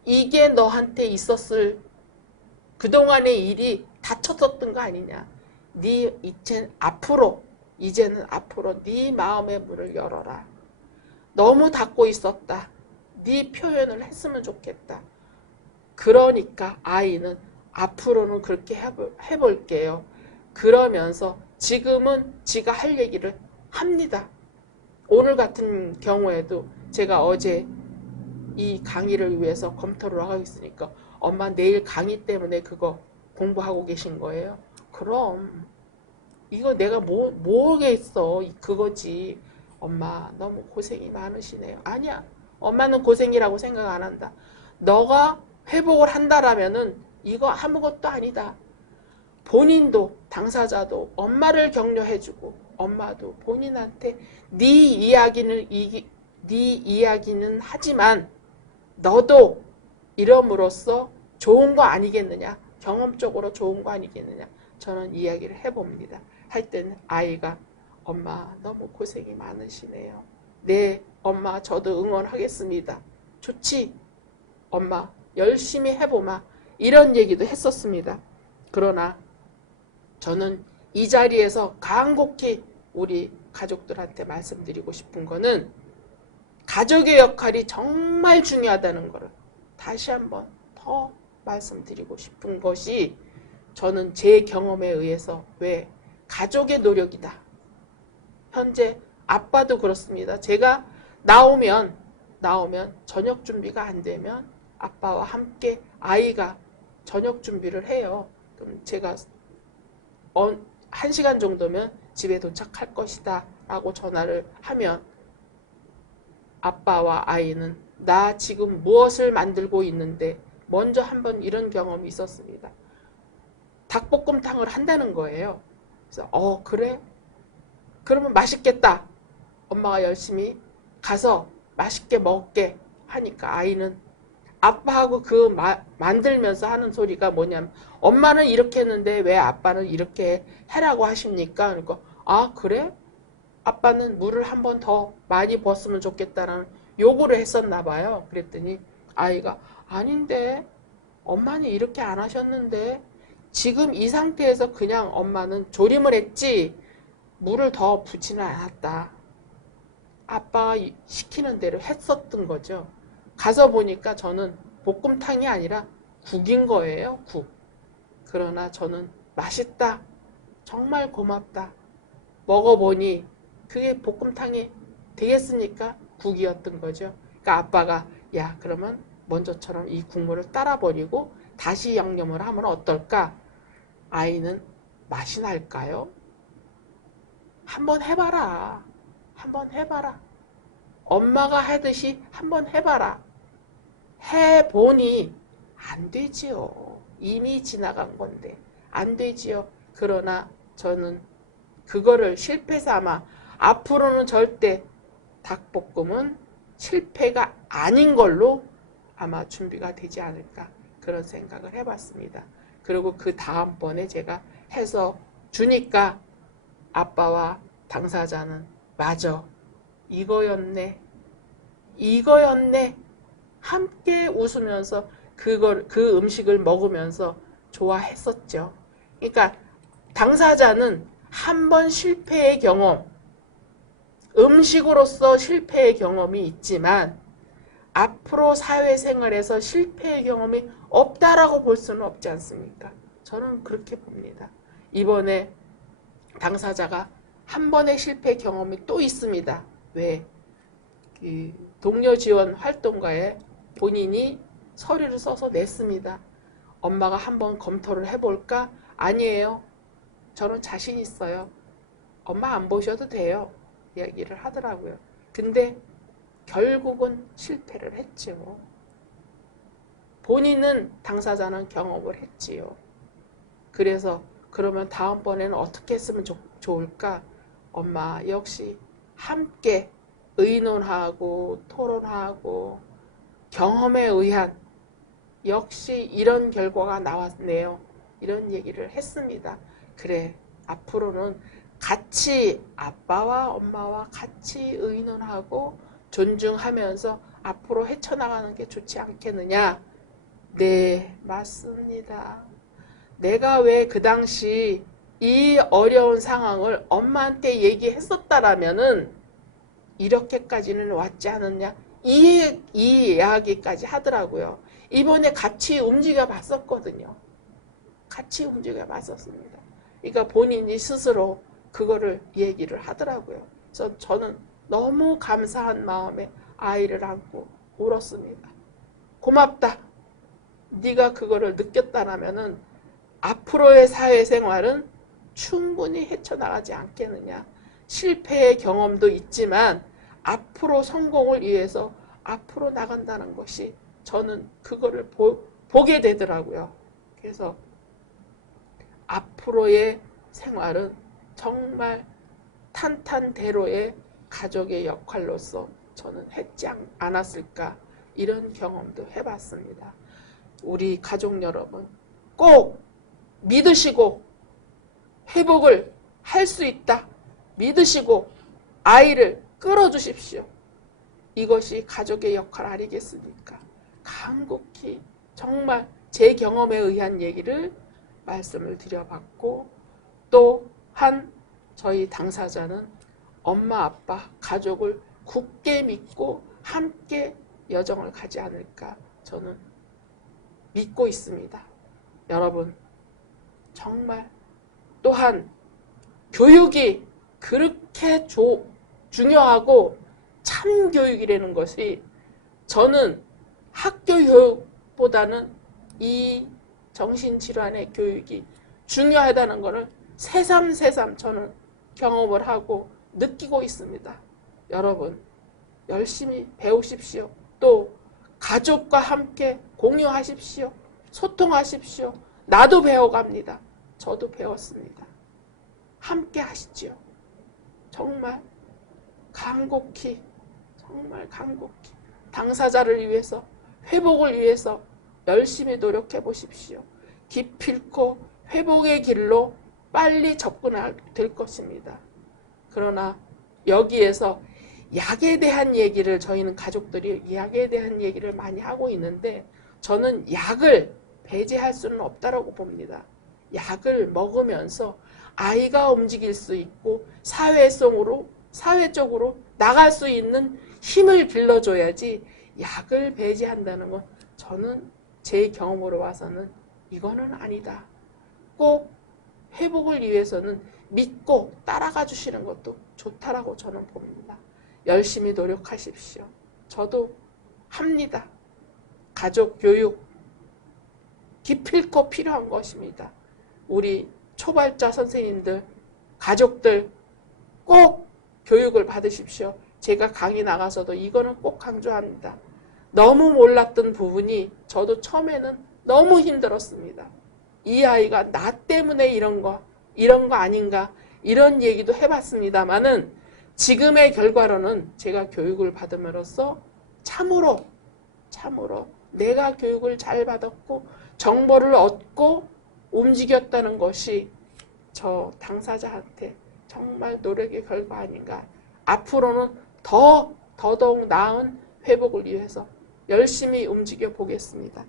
이게 너한테 있었을 그동안의 일이 닫혔었던 거 아니냐. 이제는 앞으로 네 마음의 문을 열어라. 너무 닫고 있었다. 네 표현을 했으면 좋겠다. 그러니까 아이는 앞으로는 그렇게 해볼게요. 그러면서 지금은 지가 할 얘기를 합니다. 오늘 같은 경우에도 제가 어제 이 강의를 위해서 검토를 하고 있으니까 엄마 내일 강의 때문에 그거 공부하고 계신 거예요? 그럼 이거 내가 모르겠어. 그거지. 엄마 너무 고생이 많으시네요. 아니야. 엄마는 고생이라고 생각 안 한다. 너가 회복을 한다라면은 이거 아무것도 아니다. 본인도 당사자도 엄마를 격려해주고 엄마도 본인한테 네 이야기는 하지만 너도 이름으로써 좋은 거 아니겠느냐. 경험적으로 좋은 거 아니겠느냐. 저는 이야기를 해봅니다. 할 때는 아이가 엄마 너무 고생이 많으시네요. 네, 엄마 저도 응원하겠습니다. 좋지? 엄마 열심히 해보마. 이런 얘기도 했었습니다. 그러나 저는 이 자리에서 간곡히 우리 가족들한테 말씀드리고 싶은 거는 가족의 역할이 정말 중요하다는 것을 다시 한번 더 말씀드리고 싶은 것이 저는 제 경험에 의해서 왜 가족의 노력이다. 현재 아빠도 그렇습니다. 제가 나오면 저녁 준비가 안 되면 아빠와 함께 아이가 저녁 준비를 해요. 그럼 제가 1시간 정도면 집에 도착할 것이다 라고 전화를 하면 아빠와 아이는 나 지금 무엇을 만들고 있는데 먼저 한번 이런 경험이 있었습니다. 닭볶음탕을 한다는 거예요. 그래서 그래? 그러면 맛있겠다. 엄마가 열심히 가서 맛있게 먹게 하니까 아이는 아빠하고 만들면서 하는 소리가 뭐냐면 엄마는 이렇게 했는데 왜 아빠는 이렇게 해라고 하십니까? 그러니까 그래? 아빠는 물을 한 번 더 많이 부었으면 좋겠다라는 요구를 했었나 봐요. 그랬더니 아이가 아닌데 엄마는 이렇게 안 하셨는데 지금 이 상태에서 그냥 엄마는 조림을 했지 물을 더 붓지는 않았다. 아빠가 시키는 대로 했었던 거죠. 가서 보니까 저는 볶음탕이 아니라 국인 거예요. 국. 그러나 저는 맛있다. 정말 고맙다. 먹어보니 그게 볶음탕이 되겠습니까? 국이었던 거죠. 그러니까 아빠가 야 그러면 먼저처럼 이 국물을 따라 버리고 다시 양념을 하면 어떨까? 아이는 맛이 날까요? 한번 해봐라. 한번 해봐라. 엄마가 하듯이 한번 해봐라. 해보니 안 되지요. 이미 지나간 건데 안 되지요. 그러나 저는 그거를 실패 삼아 앞으로는 절대 닭볶음은 실패가 아닌 걸로 아마 준비가 되지 않을까 그런 생각을 해봤습니다. 그리고 그 다음번에 제가 해서 주니까 아빠와 당사자는 맞아, 이거였네, 이거였네 함께 웃으면서 그 음식을 먹으면서 좋아했었죠. 그러니까 당사자는 한 번 실패의 경험, 음식으로서 실패의 경험이 있지만 앞으로 사회생활에서 실패의 경험이 없다라고 볼 수는 없지 않습니까? 저는 그렇게 봅니다. 이번에 당사자가 한 번의 실패 경험이 또 있습니다. 왜? 동료 지원 활동가에 본인이 서류를 써서 냈습니다. 엄마가 한번 검토를 해볼까? 아니에요. 저는 자신 있어요. 엄마 안 보셔도 돼요. 이야기를 하더라고요. 근데 결국은 실패를 했죠. 본인은 당사자는 경험을 했지요. 그래서 그러면 다음번에는 어떻게 했으면 좋을까? 엄마 역시 함께 의논하고 토론하고 경험에 의한 역시 이런 결과가 나왔네요. 이런 얘기를 했습니다. 그래, 앞으로는 같이 아빠와 엄마와 같이 의논하고 존중하면서 앞으로 헤쳐나가는 게 좋지 않겠느냐? 네, 맞습니다. 내가 왜 그 당시 이 어려운 상황을 엄마한테 얘기했었다라면은 이렇게까지는 왔지 않았냐? 이 이야기까지 하더라고요. 이번에 같이 움직여 봤었거든요. 같이 움직여 봤었습니다. 그러니까 본인이 스스로 그거를 얘기를 하더라고요. 그래서 저는 너무 감사한 마음에 아이를 안고 울었습니다. 고맙다. 네가 그거를 느꼈다라면은 앞으로의 사회생활은 충분히 헤쳐나가지 않겠느냐. 실패의 경험도 있지만 앞으로 성공을 위해서 앞으로 나간다는 것이 저는 그거를 보게 되더라고요. 그래서 앞으로의 생활은 정말 탄탄대로의 가족의 역할로서 저는 했지 않았을까 이런 경험도 해봤습니다. 우리 가족 여러분 꼭 믿으시고 회복을 할 수 있다 믿으시고 아이를 끌어주십시오. 이것이 가족의 역할 아니겠습니까? 간곡히 정말 제 경험에 의한 얘기를 말씀을 드려봤고 또한 저희 당사자는 엄마 아빠 가족을 굳게 믿고 함께 여정을 가지 않을까 저는 믿고 있습니다. 여러분 정말 또한 교육이 그렇게 중요하고 참교육이라는 것이 저는 학교 교육보다는 이 정신질환의 교육이 중요하다는 것을 새삼새삼 저는 경험을 하고 느끼고 있습니다. 여러분 열심히 배우십시오. 또 가족과 함께 공유하십시오. 소통하십시오. 나도 배워갑니다. 저도 배웠습니다. 함께 하시지요. 정말 간곡히 정말 간곡히 당사자를 위해서 회복을 위해서 열심히 노력해 보십시오. 기필코 회복의 길로 빨리 접근될 것입니다. 그러나 여기에서 약에 대한 얘기를 저희는 가족들이 약에 대한 얘기를 많이 하고 있는데 저는 약을 배제할 수는 없다고 봅니다. 약을 먹으면서 아이가 움직일 수 있고 사회적으로 나갈 수 있는 힘을 길러줘야지 약을 배제한다는 건 저는 제 경험으로 봐서는 이거는 아니다. 꼭 회복을 위해서는 믿고 따라가 주시는 것도 좋다라고 저는 봅니다. 열심히 노력하십시오. 저도 합니다. 가족 교육 기필코 필요한 것입니다. 우리 초발자 선생님들, 가족들 꼭 교육을 받으십시오. 제가 강의 나가서도 이거는 꼭 강조합니다. 너무 몰랐던 부분이 저도 처음에는 너무 힘들었습니다. 이 아이가 나 때문에 이런 거 아닌가 이런 얘기도 해봤습니다만은 지금의 결과로는 제가 교육을 받음으로써 참으로 내가 교육을 잘 받았고 정보를 얻고 움직였다는 것이 저 당사자한테 정말 노력의 결과 아닌가. 앞으로는 더더욱 나은 회복을 위해서 열심히 움직여 보겠습니다.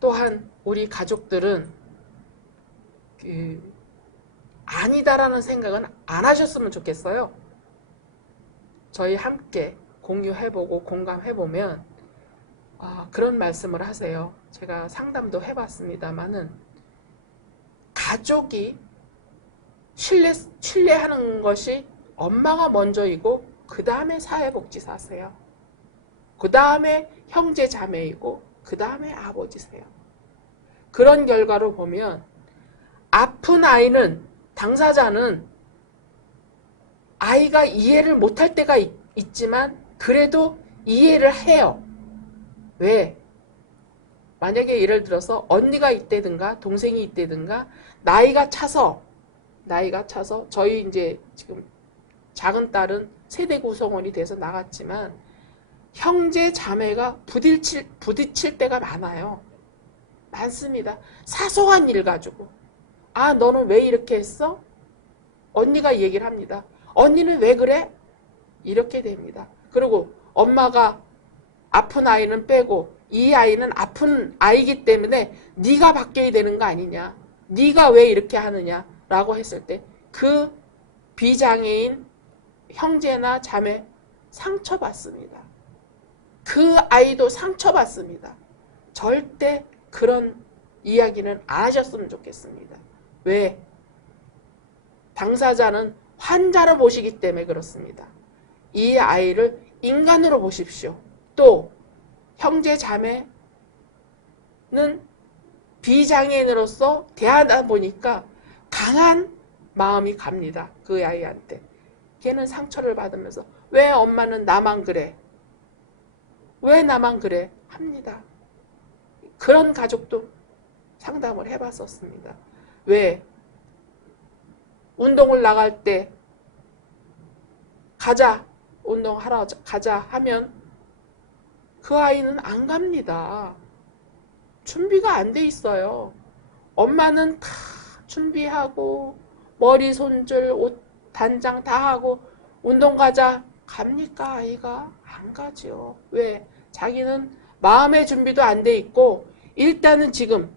또한 우리 가족들은 아니다라는 생각은 안 하셨으면 좋겠어요. 저희 함께 공유해보고 공감해보면 그런 말씀을 하세요. 제가 상담도 해봤습니다만은 가족이 신뢰하는 것이 엄마가 먼저이고 그 다음에 사회복지사세요. 그 다음에 형제 자매이고 그 다음에 아버지세요. 그런 결과로 보면 아픈 아이는 당사자는 아이가 이해를 못할 때가 있지만 그래도 이해를 해요. 왜? 만약에 예를 들어서 언니가 있다든가 동생이 있다든가 나이가 차서 저희 이제 지금 작은 딸은 세대 구성원이 돼서 나갔지만 형제 자매가 부딪힐 때가 많아요. 많습니다. 사소한 일 가지고 너는 왜 이렇게 했어? 언니가 얘기를 합니다. 언니는 왜 그래? 이렇게 됩니다. 그리고 엄마가 아픈 아이는 빼고 이 아이는 아픈 아이기 때문에 네가 바뀌어야 되는 거 아니냐? 네가 왜 이렇게 하느냐? 라고 했을 때 그 비장애인 형제나 자매 상처받습니다. 그 아이도 상처받습니다. 절대 그런 이야기는 안 하셨으면 좋겠습니다. 왜? 당사자는 환자로 보시기 때문에 그렇습니다. 이 아이를 인간으로 보십시오. 또 형제 자매는 비장애인으로서 대하다 보니까 강한 마음이 갑니다. 그 아이한테. 걔는 상처를 받으면서 왜 엄마는 나만 그래? 왜 나만 그래? 합니다. 그런 가족도 상담을 해봤었습니다. 왜? 운동을 나갈 때 운동하러 가자 하면 그 아이는 안 갑니다. 준비가 안 돼 있어요. 엄마는 다 준비하고 머리 손질, 옷 단장 다 하고 운동 가자 갑니까? 아이가 안 가죠. 왜? 자기는 마음의 준비도 안 돼 있고 일단은 지금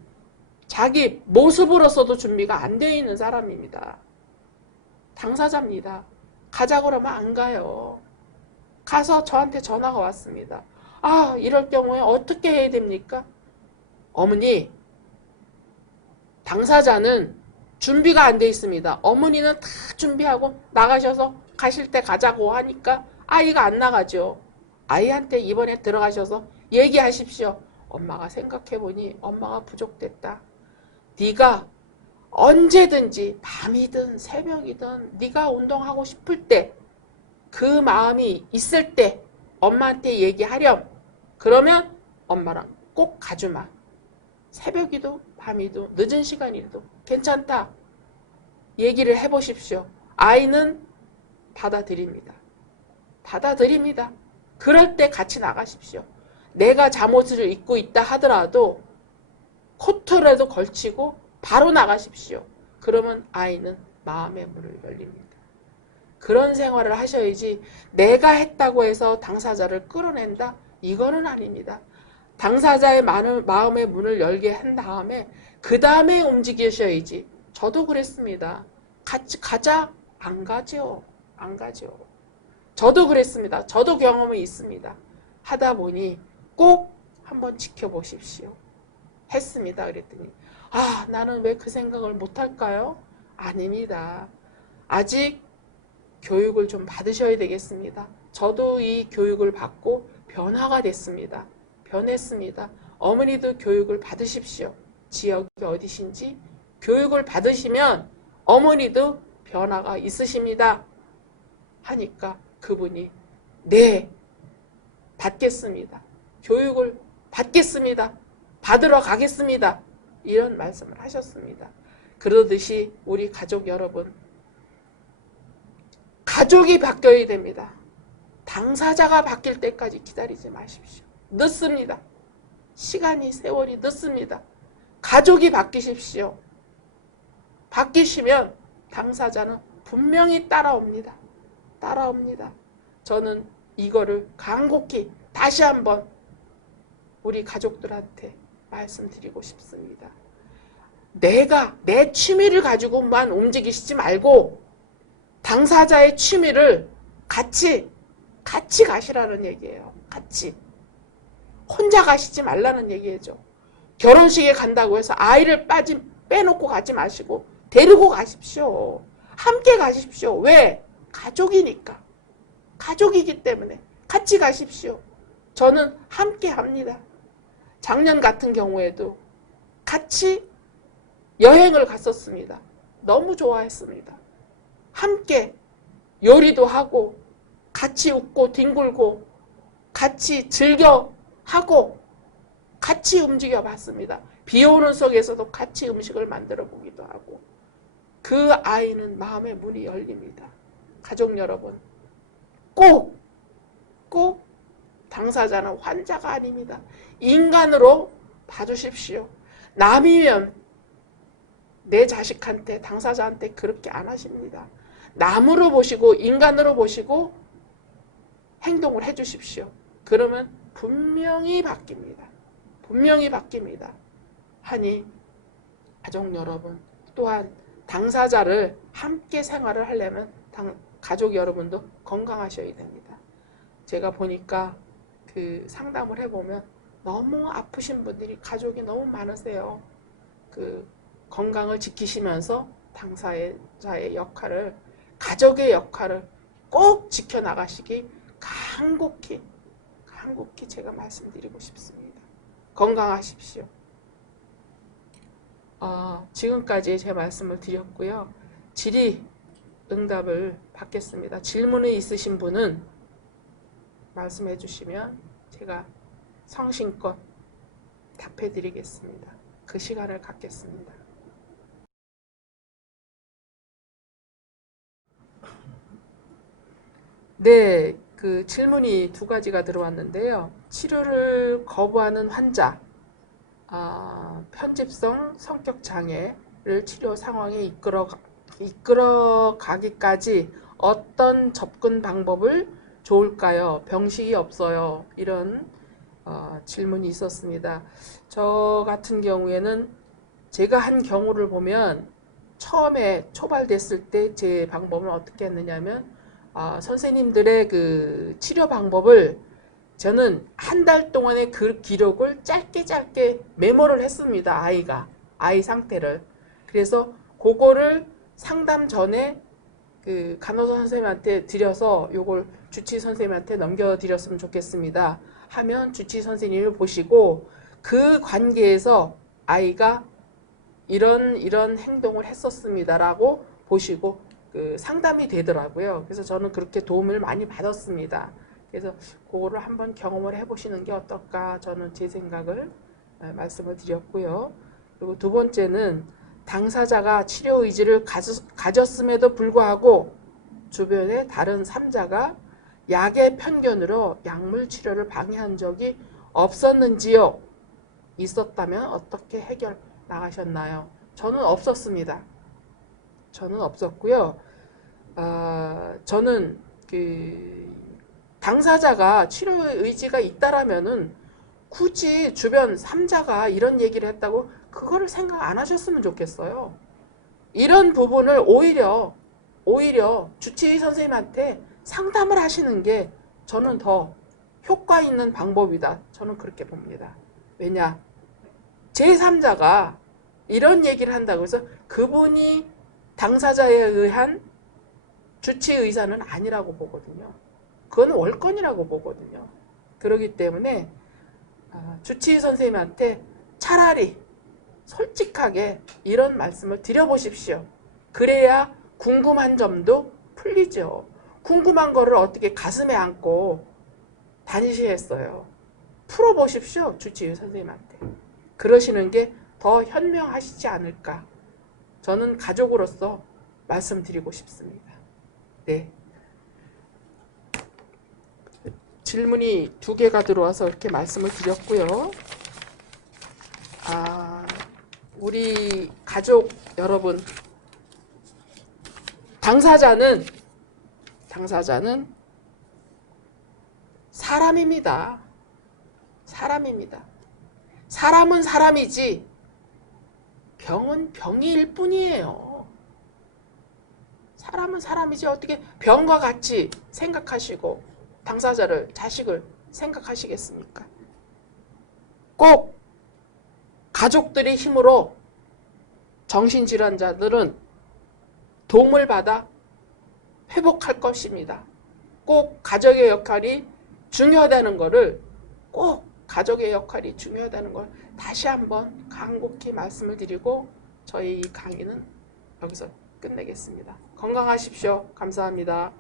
자기 모습으로서도 준비가 안 돼 있는 사람입니다. 당사자입니다. 가자고 그러면 안 가요. 가서 저한테 전화가 왔습니다. 이럴 경우에 어떻게 해야 됩니까? 어머니, 당사자는 준비가 안 돼 있습니다. 어머니는 다 준비하고 나가셔서 가실 때 가자고 하니까 아이가 안 나가죠. 아이한테 이번에 들어가셔서 얘기하십시오. 엄마가 생각해보니 엄마가 부족됐다. 네가 언제든지 밤이든 새벽이든 네가 운동하고 싶을 때 그 마음이 있을 때 엄마한테 얘기하렴. 그러면 엄마랑 꼭 가주마. 새벽이도 밤이도 늦은 시간이도 괜찮다. 얘기를 해보십시오. 아이는 받아들입니다. 받아들입니다. 그럴 때 같이 나가십시오. 내가 잠옷을 입고 있다 하더라도 코트라도 걸치고 바로 나가십시오. 그러면 아이는 마음의 문을 열립니다. 그런 생활을 하셔야지 내가 했다고 해서 당사자를 끌어낸다? 이거는 아닙니다. 당사자의 마음의 문을 열게 한 다음에 그 다음에 움직이셔야지. 저도 그랬습니다. 같이 가자? 안 가죠. 안 가죠. 저도 그랬습니다. 저도 경험이 있습니다. 하다 보니 꼭 한번 지켜보십시오. 했습니다. 그랬더니 나는 왜 그 생각을 못할까요? 아닙니다. 아직 교육을 좀 받으셔야 되겠습니다. 저도 이 교육을 받고 변화가 됐습니다. 변했습니다. 어머니도 교육을 받으십시오. 지역이 어디신지 교육을 받으시면 어머니도 변화가 있으십니다. 하니까 그분이 네, 받겠습니다. 교육을 받겠습니다. 받으러 가겠습니다. 이런 말씀을 하셨습니다. 그러듯이 우리 가족 여러분, 가족이 바뀌어야 됩니다. 당사자가 바뀔 때까지 기다리지 마십시오. 늦습니다. 시간이, 세월이 늦습니다. 가족이 바뀌십시오. 바뀌시면 당사자는 분명히 따라옵니다. 따라옵니다. 저는 이거를 간곡히 다시 한번 우리 가족들한테 말씀드리고 싶습니다. 내 취미를 가지고만 움직이시지 말고 당사자의 취미를 같이 가시라는 얘기예요. 같이. 혼자 가시지 말라는 얘기죠. 결혼식에 간다고 해서 아이를 빼놓고 가지 마시고 데리고 가십시오. 함께 가십시오. 왜? 가족이니까. 가족이기 때문에 같이 가십시오. 저는 함께 합니다. 작년 같은 경우에도 같이 여행을 갔었습니다. 너무 좋아했습니다. 함께 요리도 하고 같이 웃고 뒹굴고 같이 즐겨 하고 같이 움직여 봤습니다. 비 오는 속에서도 같이 음식을 만들어 보기도 하고 그 아이는 마음의 문이 열립니다. 가족 여러분, 꼭 당사자는 환자가 아닙니다. 인간으로 봐주십시오. 남이면 내 자식한테, 당사자한테 그렇게 안 하십니다. 남으로 보시고 인간으로 보시고 행동을 해주십시오. 그러면 분명히 바뀝니다. 분명히 바뀝니다. 하니 가족 여러분, 또한 당사자를 함께 생활을 하려면 가족 여러분도 건강하셔야 됩니다. 제가 보니까 그 상담을 해보면 너무 아프신 분들이 가족이 너무 많으세요. 그 건강을 지키시면서 당사자의 역할을, 가족의 역할을 꼭 지켜나가시기 간곡히 제가 말씀드리고 싶습니다. 건강하십시오. 지금까지 제 말씀을 드렸고요. 질의 응답을 받겠습니다. 질문이 있으신 분은 말씀해 주시면 제가 성심껏 답해 드리겠습니다. 그 시간을 갖겠습니다. 네, 그 질문이 두 가지가 들어왔는데요. 치료를 거부하는 환자, 편집성 성격 장애를 치료 상황에 이끌어 가기까지 어떤 접근 방법을 좋을까요? 병식이 없어요. 이런 질문이 있었습니다. 저 같은 경우에는 제가 한 경우를 보면 처음에 초발됐을 때 제 방법은 어떻게 했느냐면 선생님들의 그 치료 방법을 저는 한 달 동안의 그 기록을 짧게 메모를 했습니다. 아이 상태를. 그래서 그거를 상담 전에 그 간호사 선생님한테 드려서 요걸 주치 선생님한테 넘겨드렸으면 좋겠습니다. 하면 주치 선생님을 보시고 그 관계에서 아이가 이런 행동을 했었습니다라고 보시고 그 상담이 되더라고요. 그래서 저는 그렇게 도움을 많이 받았습니다. 그래서 그거를 한번 경험을 해보시는 게 어떨까, 저는 제 생각을 말씀을 드렸고요. 그리고 두 번째는 당사자가 치료 의지를 가졌음에도 불구하고 주변의 다른 3자가 약의 편견으로 약물 치료를 방해한 적이 없었는지요? 있었다면 어떻게 해결 나가셨나요? 저는 없었습니다. 저는 없었고요. 저는 그 당사자가 치료 의지가 있다라면은 굳이 주변 3자가 이런 얘기를 했다고 그거를 생각 안 하셨으면 좋겠어요. 이런 부분을 오히려 주치의 선생님한테 상담을 하시는 게 저는 더 효과 있는 방법이다. 저는 그렇게 봅니다. 왜냐? 제3자가 이런 얘기를 한다고 해서 그분이 당사자에 의한 주치 의사는 아니라고 보거든요. 그건 월권이라고 보거든요. 그렇기 때문에 주치의 선생님한테 차라리 솔직하게 이런 말씀을 드려보십시오. 그래야 궁금한 점도 풀리죠. 궁금한 거를 어떻게 가슴에 안고 다니시겠어요. 풀어보십시오. 주치의 선생님한테. 그러시는 게 더 현명하시지 않을까. 저는 가족으로서 말씀드리고 싶습니다. 네. 질문이 2개가 들어와서 이렇게 말씀을 드렸고요. 우리 가족 여러분, 당사자는 사람입니다. 사람입니다. 사람은 사람이지 병은 병일 뿐이에요. 사람은 사람이지 어떻게 병과 같이 생각하시고 당사자를, 자식을 생각하시겠습니까? 꼭 가족들의 힘으로 정신질환자들은 도움을 받아 회복할 것입니다. 꼭 가족의 역할이 중요하다는 것을, 꼭 가족의 역할이 중요하다는 걸 다시 한번 간곡히 말씀을 드리고 저희 이 강의는 여기서 끝내겠습니다. 건강하십시오. 감사합니다.